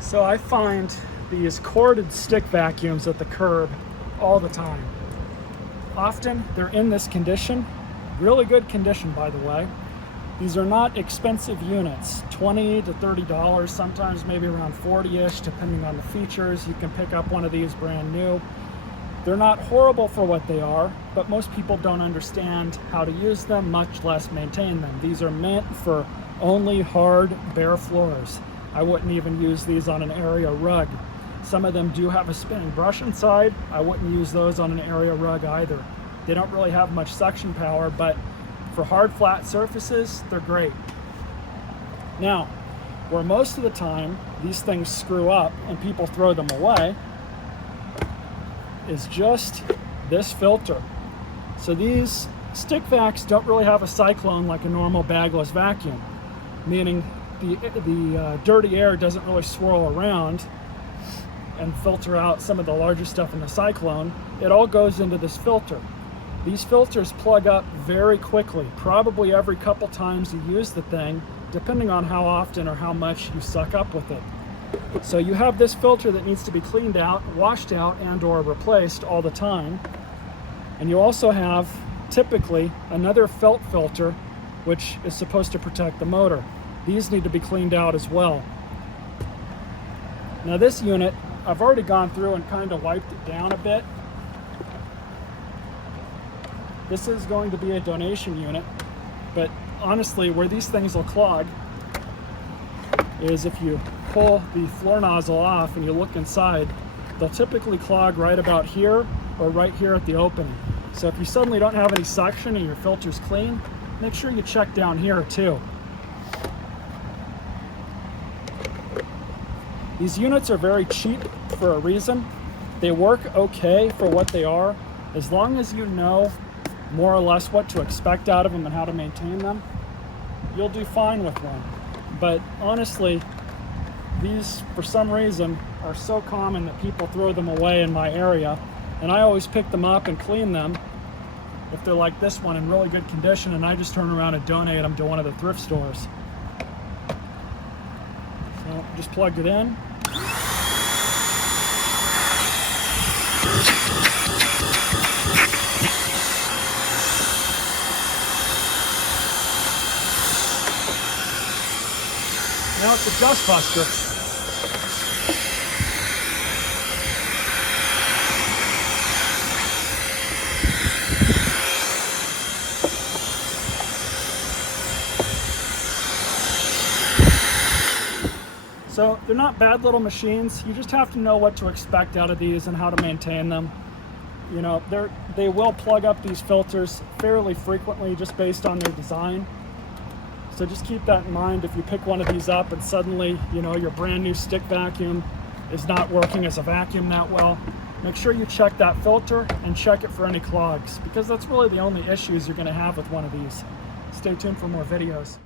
So I find these corded stick vacuums at the curb all the time. Often they're in this condition, really good condition by the way. These are not expensive units, $20 to $30, sometimes maybe around 40-ish depending on the features. You can pick up one of these brand new. They're not horrible for what they are, but most people don't understand how to use them, much less maintain them. These are meant for only hard, bare floors. I wouldn't even use these on an area rug. Some of them do have a spinning brush inside. I wouldn't use those on an area rug either. They don't really have much suction power, but for hard, flat surfaces, they're great. Now, where most of the time these things screw up and people throw them away is just this filter. So these stick vacs don't really have a cyclone like a normal bagless vacuum, meaning the dirty air doesn't really swirl around and filter out some of the larger stuff in the cyclone. It all goes into this filter. These filters plug up very quickly, probably every couple times you use the thing, depending on how often or how much you suck up with it. So you have this filter that needs to be cleaned out, washed out, and or replaced all the time. And you also have typically another felt filter, which is supposed to protect the motor. These need to be cleaned out as well. Now this unit, I've already gone through and kind of wiped it down a bit. This is going to be a donation unit, but honestly, where these things will clog is if you pull the floor nozzle off and you look inside, they'll typically clog right about here or right here at the opening. So if you suddenly don't have any suction and your filter's clean, make sure you check down here too. These units are very cheap for a reason. They work okay for what they are. As long as you know more or less what to expect out of them and how to maintain them, you'll do fine with one. But honestly, these, for some reason, are so common that people throw them away in my area, and I always pick them up and clean them if they're like this one in really good condition, and I just turn around and donate them to one of the thrift stores. So just plugged it in. Now it's a dust buster. So they're not bad little machines. You just have to know what to expect out of these and how to maintain them. You know, they will plug up these filters fairly frequently just based on their design. So just keep that in mind if you pick one of these up and suddenly, you know, your brand new stick vacuum is not working as a vacuum that well. Make sure you check that filter and check it for any clogs, because that's really the only issues you're going to have with one of these. Stay tuned for more videos.